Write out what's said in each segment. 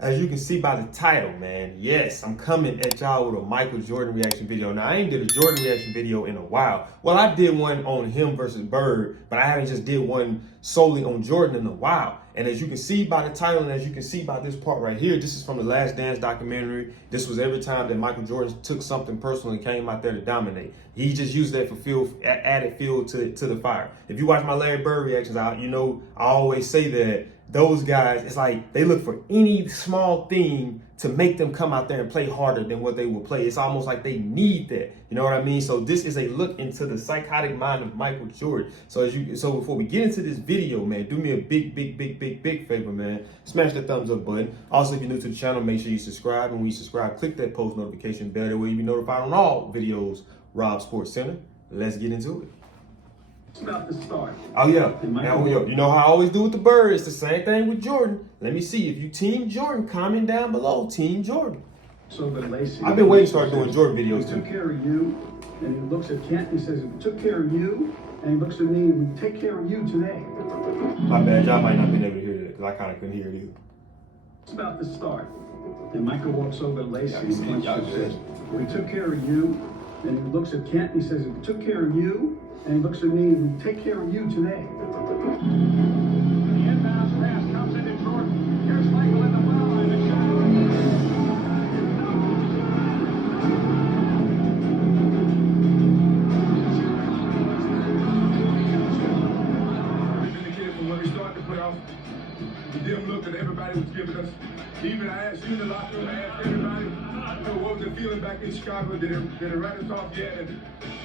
As you can see by the title, man, yes, I'm coming at y'all with a Michael Jordan reaction video. Now, I ain't did a Jordan reaction video in a while. Well, I did one on him versus Bird, but I haven't just did one solely on Jordan in a while. And as you can see by the title, and as you can see by this part right here, this is from the Last Dance documentary. This was every time that Michael Jordan took something personal and came out there to dominate. He just used that for added fuel to the fire. If you watch my Larry Bird reactions, I always say that those guys, it's like they look for any small thing to make them come out there and play harder than what they will play. It's almost like they need that. You know what I mean? So this is a look into the psychotic mind of Michael Jordan. So before we get into this video, man, do me a big favor, man. Smash the thumbs up button. Also, if you're new to the channel, make sure you subscribe. And when you subscribe, click that post notification bell. That way you'll be notified on all videos. Rob Sports Center. Let's get into it. It's about to start. Oh yeah. Now, you know how I always do with the Bird. It's the same thing with Jordan. Let me see if you team Jordan. Comment down below. Team Jordan. So the Lacey. I've been waiting to start doing Jordan videos he too. took care of you, and he looks at Kent. And he says, "He took care of you," and he looks at me and we take care of you today. My bad. Y'all might not be able to hear that because I kind of couldn't hear it either. It's about to start. And Michael walks over to Lacey and see, y'all says, "We took care of you," and he looks at Kent. And he says, "We took care of you," and he looks at me and we take care of you today. The inbound pass comes into Jordan. Here's Michael in the foul line. The shot. We've indicated from when we started the playoffs, the dim look that everybody was giving us. Even I asked you in the locker room, I asked everybody, what was the feeling back in Chicago? Did it write us off yet?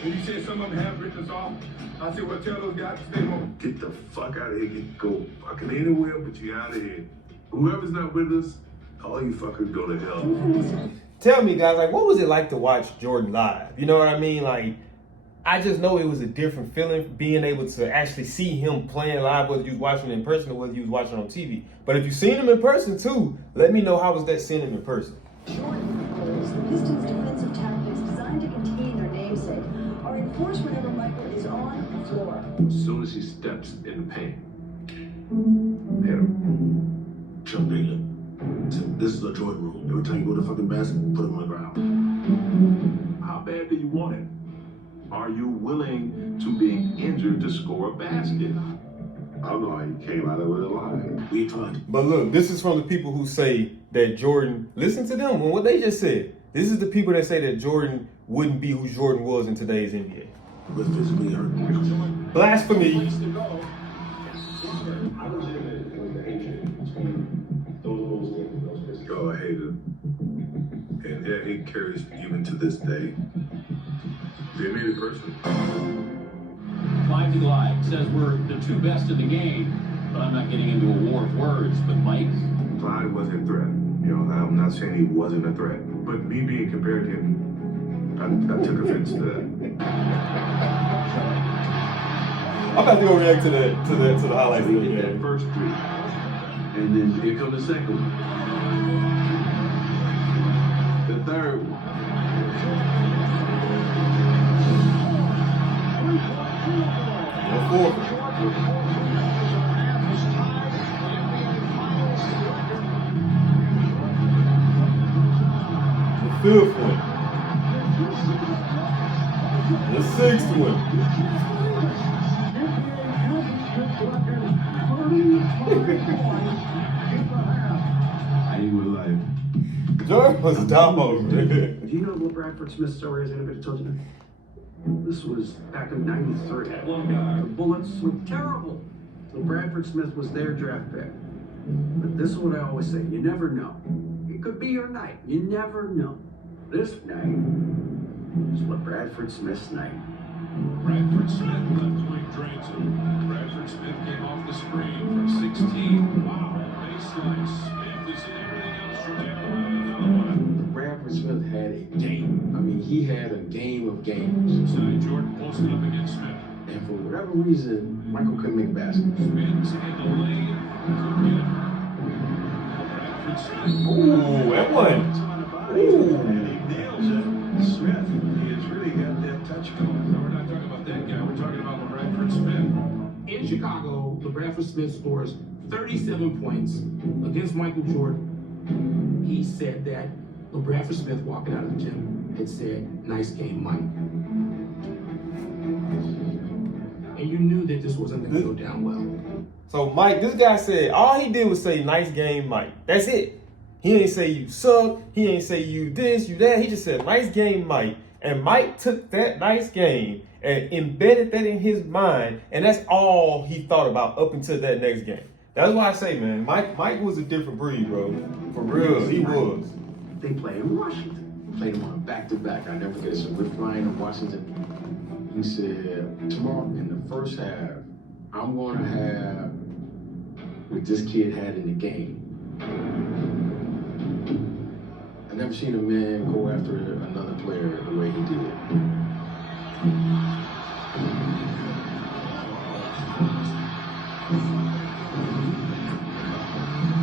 And you said some of them have written us off. I said, well, tell those guys to stay home. Get the fuck out of here. Go fucking anywhere, but you out of here. Whoever's not with us, all you fuckers go to hell. Tell me, guys, like, what was it like to watch Jordan live? You know what I mean? Like, I just know it was a different feeling being able to actually see him playing live, whether you was watching in person or whether you was watching on TV. But if you've seen him in person too, let me know how was that seeing him in person. Jordan recalls the Pistons' defensive tactics designed to contain their namesake are enforced whenever Michael is on the floor. As soon as he steps in the paint, hit him. Chuck Taylor. This is a Jordan rule. Every time you go to fucking basket, put him on the ground. How bad do you want it? Are you willing to be injured to score a basket? I don't know how you came out of it alive. We tried. But look, this is from the people who say that Jordan, listen to them on what they just said. This is the people that say that Jordan wouldn't be who Jordan was in today's NBA. We're physically hurt. Blasphemy. Oh, I hate it. And yeah, he carries even to this day. They made it personal. Clyde the Glide says we're the two best in the game, but I'm not getting into a war of words. But Mike, Clyde wasn't a threat. You know, I'm not saying he wasn't a threat, but me being compared to him, I took offense to that. I'm about to go react to the highlights. We hit that first three, and then here comes the second one, the third one. The fourth. The fifth one. The sixth one. I ain't gonna lie. Jordan was a demo. Do you know what Bradford Smith's story is? Anybody told you that? This was back in '93. The Bullets were terrible. So Bradford Smith was their draft pick. But this is what I always say, you never know. It could be your night. You never know. This night is what Bradford Smith's night. Bradford Smith left wing Drayton. Bradford Smith came off the screen from 16. Wow, baseline. Smith is in everything else from there. Another one. Bradford Smith had a game. I mean, he had a game of games. Inside Jordan posted up against Smith. And for whatever reason, Michael couldn't make a basket. Spins in the lane. Couldn't get it. Bradford Smith. Ooh, that one. Ooh. And he nails it. Smith, he has really got that touch going. No, we're not talking about that guy. We're talking about Bradford Smith. In Chicago, LeBradford Smith scores 37 points against Michael Jordan. said that when Bradford Smith walking out of the gym had said, "Nice game, Mike." And you knew that this wasn't going to go down well. So Mike, this guy said, all he did was say, "Nice game, Mike." That's it. He ain't say you suck. He ain't say you this, you that. He just said, "Nice game, Mike." And Mike took that nice game and embedded that in his mind. And that's all he thought about up until that next game. That's why I say, man, Mike was a different breed, bro. For real, he was. They play in Washington. Played him on back-to-back. I never forget it. So we're flying to Washington. He said, "Tomorrow in the first half, I'm going to have what this kid had in the game." I never seen a man go after another player the way he did.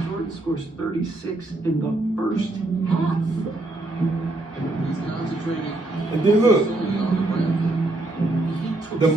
Jordan scores 36 in the first half. He's concentrating. And then look, the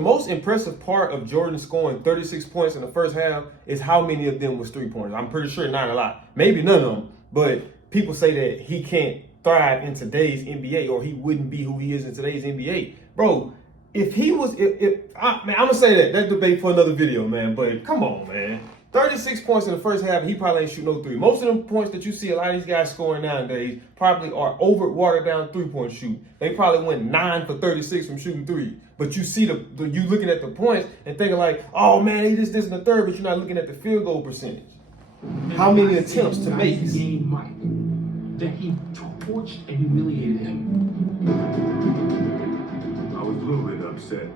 most impressive part of Jordan scoring 36 points in the first half is how many of them was 3-pointers. I'm pretty sure not a lot, maybe none of them. But people say that he can't thrive in today's NBA, or he wouldn't be who he is in today's NBA, bro. If he was, man, I'm gonna say that debate for another video, man. But come on, man. 36 points in the first half, he probably ain't shoot no three. Most of them points that you see a lot of these guys scoring nowadays probably are over watered down 3-point shoot. They probably went 9 for 36 from shooting three. But you see you looking at the points and thinking like, oh man, he this in the third, but you're not looking at the field goal percentage. How many attempts to make? Game, Mike, that he torched and humiliated him. I was a little bit upset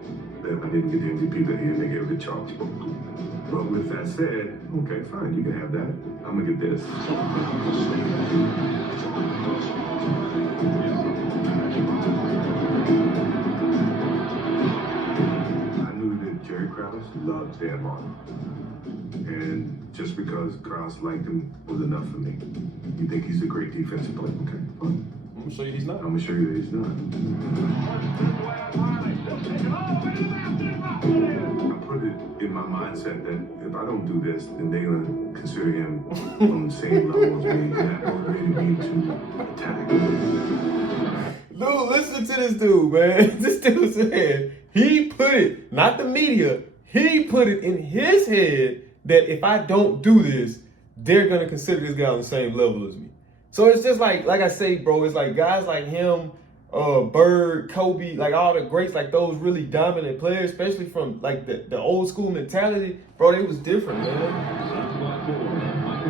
that I didn't get the MVP that he and they gave it to Charles. But with that said, okay, fine, you can have that. I'm gonna get this. I knew that Jerry Krause loved Dan Martin. And just because Krause liked him was enough for me. You think he's a great defensive player? Okay, fine. I'm gonna show you he's not. I'm gonna show you that he's not. I put it in my mindset that if I don't do this, then they're gonna consider him on the same level as me, and that motivated me to attack. Dude, listen to this dude, man. This dude said he put it, not the media, he put it in his head that if I don't do this, they're gonna consider this guy on the same level as me. So it's just like I say, bro, it's like guys like him, Bird, Kobe, like all the greats, like those really dominant players, especially from like the old school mentality, bro, they was different, man.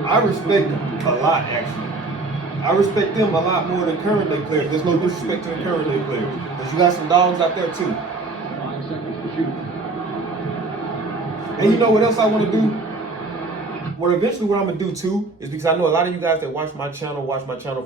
I respect them a lot, actually. I respect them a lot more than current day players. There's no disrespect to the current day players. Because you got some dogs out there too. 5 seconds to shoot. And you know what else I want to do? Well, eventually what I'm going to do too is because I know a lot of you guys that watch my channel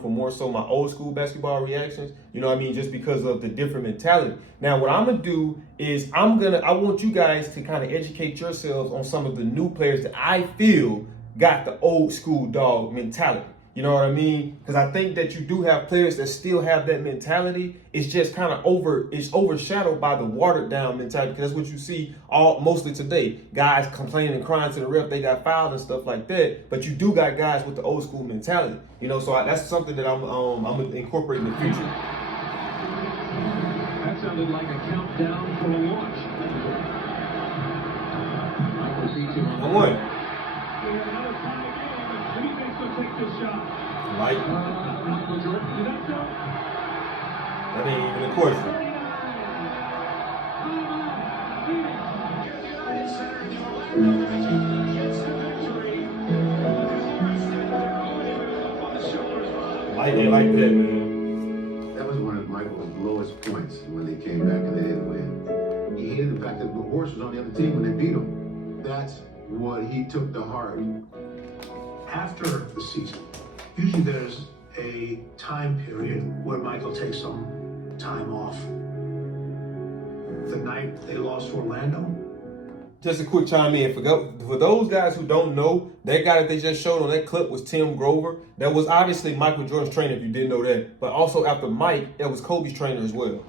for more so my old school basketball reactions. You know what I mean? Just because of the different mentality. Now, what I'm going to do is I want you guys to kind of educate yourselves on some of the new players that I feel got the old school dog mentality. You know what I mean? Because I think that you do have players that still have that mentality. It's just kind of overshadowed by the watered down mentality. Because that's what you see mostly today. Guys complaining and crying to the ref they got fouled and stuff like that. But you do got guys with the old school mentality. You know, so that's something that I'm gonna incorporate in the future. That sounded like a countdown for a launch. On one. Take this shot. Right. Michael Jordan, did that go? That ain't even a question. Light ain't like that, man. That was one of Michael's lowest points when they came back and they didn't win. He hated the fact that the horse was on the other team when they beat him. That's what he took to heart. After the season, usually there's a time period where Michael takes some time off. The night they lost to Orlando. Just a quick chime in. For those guys who don't know, that guy that they just showed on that clip was Tim Grover. That was obviously Michael Jordan's trainer, if you didn't know that. But also after Mike, that was Kobe's trainer as well.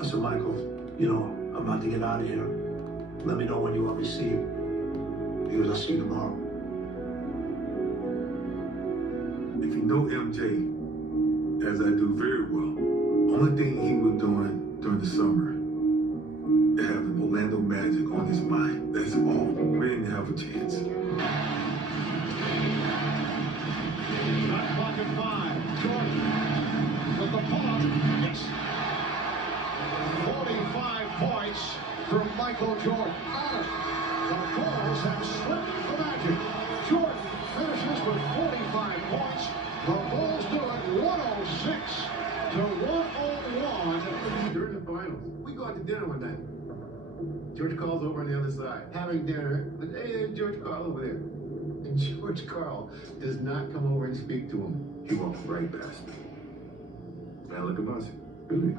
I said, Michael, you know, I'm about to get out of here. Let me know when you want me to see you. He goes, I'll see you tomorrow. know MJ as I do very well. Only thing he was doing during the summer, having Orlando Magic on his mind. That's all. We didn't have a chance. Shot clock at 5. Jordan with the pull-up. Yes. 45 points from Michael Jordan. The Bulls have slipped the Magic. Jordan finishes with 45 points. The Bulls do it 106 to 101. During the finals, we go out to dinner one night. George Karl's over on the other side, having dinner. But hey, there's George Karl over there. And George Karl does not come over and speak to him. He walked right past me. And I look at myself. Really?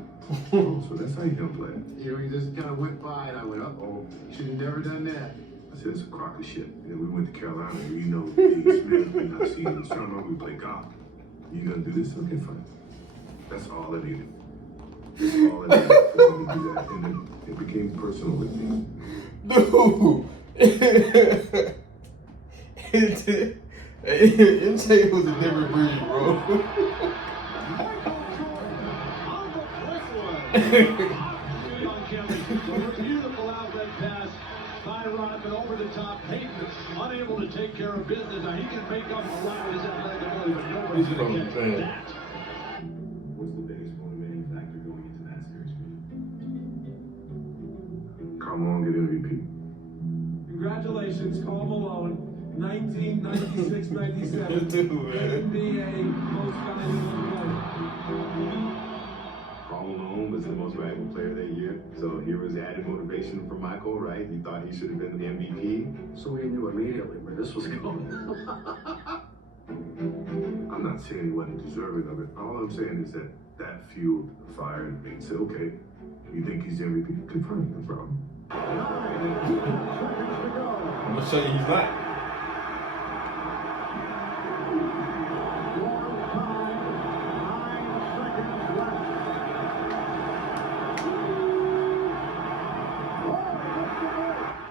Oh, so that's how you gonna play it. You know, he just kind of went by, and I went, uh-oh, should have never done that. I said, it's a crock of shit. And then we went to Carolina, and you know, Big Smith, we not seeing him. He's trying to remember we play golf. You gonna do this? Okay, fine. That's all I needed. That's all I needed for him to do that. And then it became personal with me. Dude. MJ was a different breed, bro. Beautiful outlet pass. Tyron and over the top. Payton unable to take care of business. Now he can make up a lot with his athletic ability, but nobody's going to catch that. What's the biggest motivating factor going into that series for you? Come on, get MVP. Congratulations, Karl Malone, 1996-97 Dude, man. NBA Most Valuable Player. Karl Malone was the most valuable player that year. So here was added motivation for Michael, right? He thought he should have been the MVP. So we knew immediately where this was going. I'm not saying he wasn't deserving of it. All I'm saying is that that fueled the fire and made say, okay, you think he's MVP? Confirm, no problem. I'm gonna show you he's not.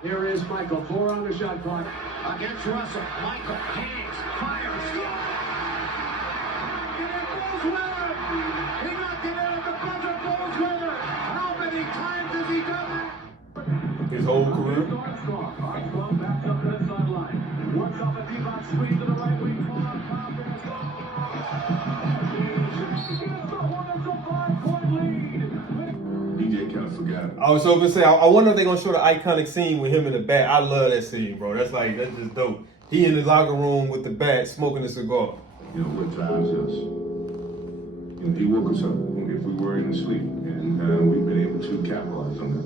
Here is Michael, 4 on the shot clock. Against Russell. Michael hangs, fires. And it goes well. He knocked it in at the buzzer, goes with it. How many times has he done that? His whole career. Armstrong backs up to the sideline. Works off a D-box screen to the right wing. Confidence. It's the Hornets a 5-point lead. DJ kind of forgot. I was hoping to say, I wonder if they're gonna show the iconic scene with him in the bat. I love that scene, bro. That's just dope. He in the locker room with the bat, smoking a cigar. You know, what drives us. You know, he woke us up if we were in sleep, and we've been able to capitalize on that.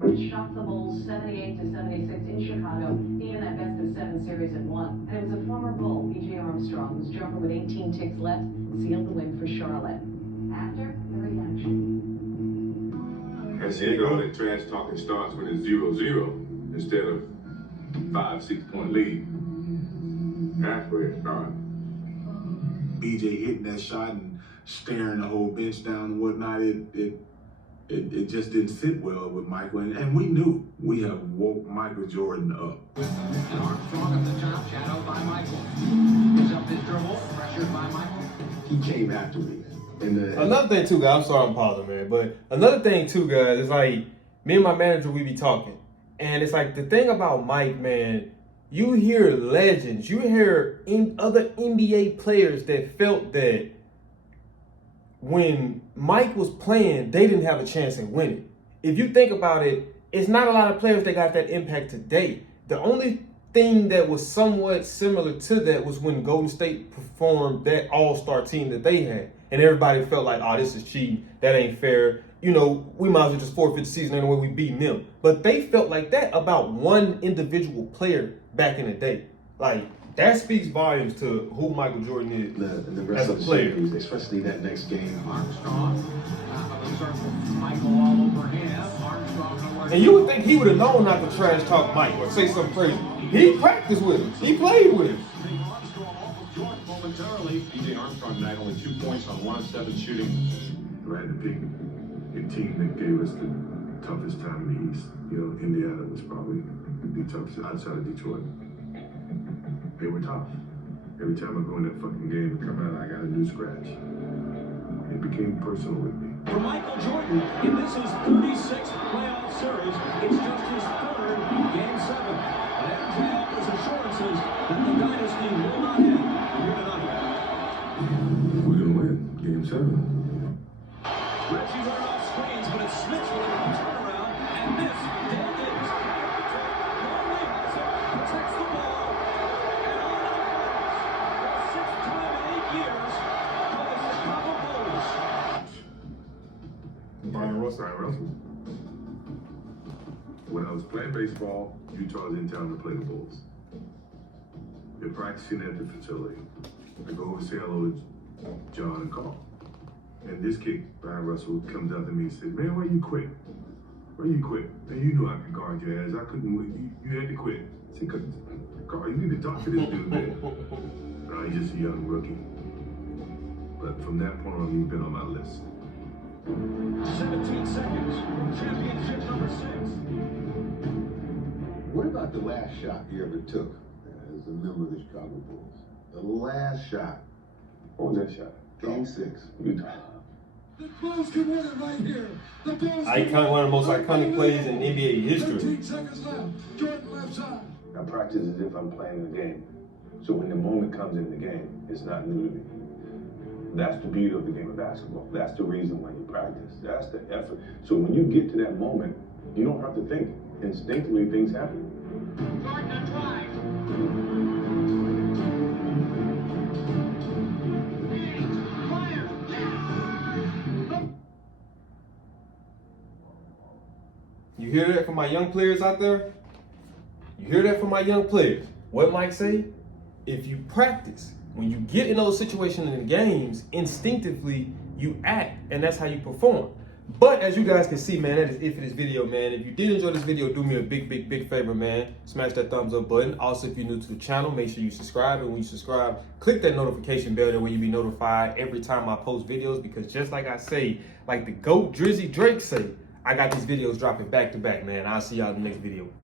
Shot the Bulls 78-76 in Chicago, even that best of 7 series at 1. And it was a former Bull, B.J. Armstrong, whose jumper with 18 ticks left sealed the win for Charlotte. After the reaction. And see, all that trash talking starts when it's 0-0 instead of 5-6 point lead. That's where it starts. BJ hitting that shot and staring the whole bench down and whatnot, it just didn't sit well with Michael. And we knew we have woke Michael Jordan up. And Armstrong at the top, shadowed by Michael. Gives up his dribble, pressured by Michael. He came after me. Another thing too, guys, I'm sorry I'm pausing, man, but another thing too, guys, is like, me and my manager, we be talking. And it's like, the thing about Mike, man, you hear legends, you hear other NBA players that felt that when Mike was playing, they didn't have a chance in winning. If you think about it, it's not a lot of players that got that impact today. The only thing that was somewhat similar to that was when Golden State performed that all-star team that they had. And everybody felt like, oh, this is cheating. That ain't fair. You know, we might as well just forfeit the season anyway, we beat them. But they felt like that about one individual player back in the day. Like, that speaks volumes to who Michael Jordan is The rest as a of the player. series, especially that next game. Armstrong, top of the circle. Michael all over him. Armstrong nowhere. And you would think he would have known not to trash talk Mike or say something crazy. He practiced with him. He played with him. Armstrong off of Jordan momentarily. B.J. Armstrong tonight only 2 points on 1 of 7 shooting. Right, the big team that gave us the toughest time in the East. You know, Indiana was probably the toughest outside of Detroit. They were tough. Every time I go in that fucking game and come out, I got a new scratch. It became personal with me. For Michael Jordan, in this his 36th playoff series, it's just his third Game 7. And MJ offers assurances that the dynasty will not end here tonight. We're gonna win Game 7. Reggie running off screens, but it's Smith with a turnaround, and this, Dale Davis. No wings, protects the ball, and on to the finals. For the 6th time in 8 years, for the Chicago Bulls. Byron Russell. When I was playing baseball, Utah was in town to play the Bulls. They're practicing at the facility. I go over to say hello to John and Carl. And this kid, Byron Russell, comes up to me and says, "Man, why you quit? Why you quit? Man, you knew I could guard your ass. I couldn't win. You had to quit." I said, "Carl, you need to talk to this dude, man." He's just a young rookie. But from that point on, he's been on my list. 17 seconds. Championship number 6. What about the last shot you ever took as a member of the Chicago Bulls? The last shot. What was that shot? Game 6. The Bulls can win it right here. The Bulls One of the most iconic plays in NBA history. 13 seconds left. Jordan left side. I practice as if I'm playing the game. So when the moment comes in the game, it's not new to me. That's the beauty of the game of basketball. That's the reason why you practice. That's the effort. So when you get to that moment, you don't have to think. Instinctively, things happen. Jordan a drive. You hear that from my young players out there? You hear that from my young players? What Mike say? If you practice, when you get in those situations in the games, instinctively you act, and that's how you perform. But as you guys can see, man, that is it for this video, man. If you did enjoy this video, do me a big favor, man. Smash that thumbs up button. Also, if you're new to the channel, make sure you subscribe. And when you subscribe, click that notification bell. That way you'll be notified every time I post videos. Because just like I say, like the GOAT Drizzy Drake say, I got these videos dropping back to back, man. I'll see y'all in the next video.